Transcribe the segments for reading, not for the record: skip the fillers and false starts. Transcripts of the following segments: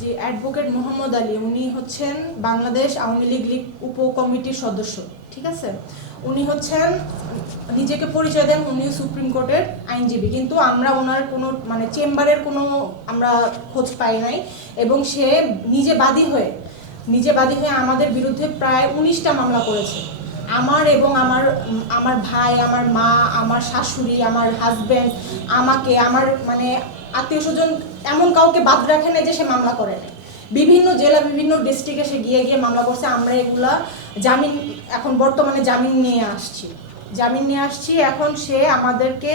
জি, advocate Mohammad Ali, উনি হচ্ছেন বাংলাদেশ আওয়ামী লীগ উপকমিটির সদস্য। ঠিক আছে, উনি হচ্ছেন নিজেকে পরিচয় দেন উনি সুপ্রিম কোর্টের আইনজীবী, কিন্তু আমরা ওনার কোনো মানে চেম্বারের কোনো আমরা খোঁজ পাই নাই। এবং সে নিজে বাদী হয়ে আমাদের বিরুদ্ধে প্রায় 19টা মামলা করেছে। আমার এবং আমার ভাই, আমার মা, আমার শাশুড়ি, আমার হাজব্যান্ড, আমাকে, আমার মানে আত্মীয় স্বজন, এমন কাউকে বাদ রাখে না যে সে মামলা করে না। বিভিন্ন জেলা, বিভিন্ন ডিস্ট্রিক্টে সে গিয়ে মামলা করছে। আমরা এগুলা জামিন, এখন বর্তমানে জামিন নিয়ে আসছি। এখন সে আমাদেরকে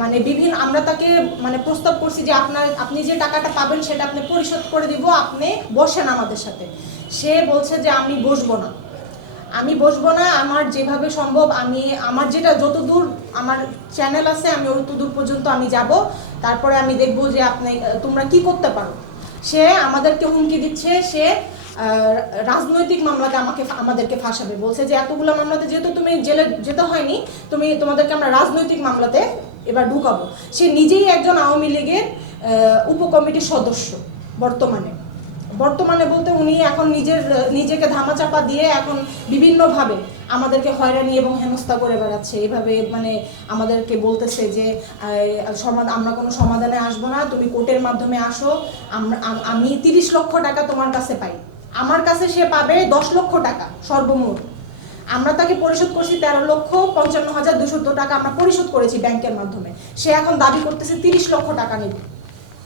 মানে আমরা তাকে মানে প্রস্তাব করছি যে আপনি যে টাকাটা পাবেন সেটা আপনি পরিশোধ করে দিব, আপনি বসেন আমাদের সাথে। সে বলছে যে আমি বসবো না, আমার যেভাবে সম্ভব আমার যেটা যতদূর আমার চ্যানেল আছে আমি অতদূর পর্যন্ত আমি যাব, তারপরে আমি দেখব যে তোমরা কি করতে পারো। সে আমাদেরকে হুমকি দিচ্ছে, সে রাজনৈতিক মামলাতে আমাদেরকে ফাঁসাবে, বলছে যে এতগুলো মামলাতে যেহেতু তুমি জেলে যেতে হয়নি, তোমাদেরকে আমরা রাজনৈতিক মামলাতে এবার ঢুকাবো। সে নিজেই একজন আওয়ামী লীগের উপকমিটির সদস্য বর্তমানে বলতে উনি এখন নিজেকে ধামাচাপা দিয়ে এখন বিভিন্নভাবে আমাদেরকে হয়রানি এবং হেনস্থা করে বেড়াচ্ছে। এইভাবে মানে আমাদেরকে বলতেছে যে আমরা কোনো সমাধানে আসবো না, তুমি কোর্টের মাধ্যমে আসো, আমি 30 লক্ষ টাকা তোমার কাছে পাই। আমার কাছে সে পাবে 10 লক্ষ টাকা সর্বমোট। আমরা তাকে পরিশোধ করছি 13,55,200 টাকা আমরা পরিশোধ করেছি ব্যাংকের মাধ্যমে। সে এখন দাবি করতেছে 30 লক্ষ টাকা নেবে।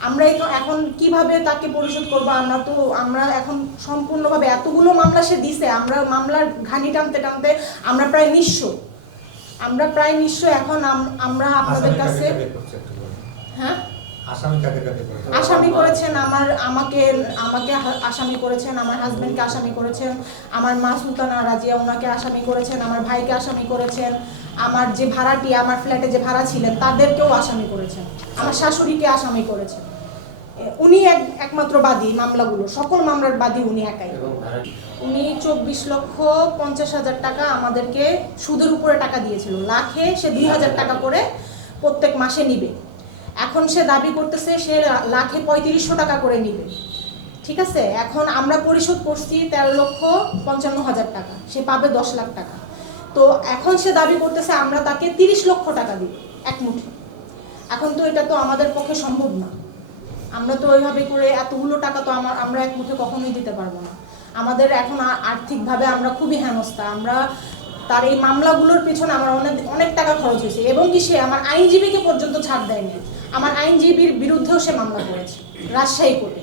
আমরা এখন কিভাবে তাকে পরিশোধ করবো? আমরা এখন সম্পূর্ণভাবে এতগুলো মামলা সে দিছে, আমরা মামলার ঘানি টানতে আমরা প্রায় নিঃস্ব। এখন আমরা আপনাদের কাছে হ্যাঁ আসামি করেছেন, আমাকে আসামি করেছেন, আমার হাজবেন্ডকে আসামি করেছেন, আমার মা সুলতানা রাজিয়া ওনাকে আসামি করেছেন, আমার ভাইকে আসামি করেছেন, আমার যে ভাড়াটি আমার ফ্ল্যাটে যে ভাড়া ছিলেন তাদেরকেও আসামি করেছেন, আমার শাশুড়িকে আসামি করেছেন। উনি একমাত্র বাদী, মামলাগুলো সকল মামলার বাদী উনি একাই। উনি 24,50,000 টাকা আমাদেরকে সুদের উপরে টাকা দিয়েছিল। লাখে সে 2,000 টাকা করে প্রত্যেক মাসে নিবে। এখন সে দাবি করতেছে সে লাখে 3500 টাকা করে নিবে। ঠিক আছে, এখন আমরা পরিশোধ করছি 13,55,000 টাকা, সে পাবে 10 লাখ টাকা। তো এখন সে দাবি করতেছে আমরা তাকে 30 লক্ষ টাকা দিব এক মুঠে। এখন তো এটা তো আমাদের পক্ষে সম্ভব না, আমরা তো ওইভাবে করে এতগুলো টাকা তো আমরা এক মুঠে কখনোই দিতে পারবো না। আমাদের এখন আর্থিকভাবে আমরা খুবই হেনস্থা। তার এই মামলাগুলোর পিছনে আমার অনেক টাকা খরচ হয়েছে, এবং কি সে আমার আইনজীবীকে পর্যন্ত ছাড় দেয়নি। আমার আইনজীবীর বিরুদ্ধেও সে মামলা করেছে রাজশাহী কোর্টে।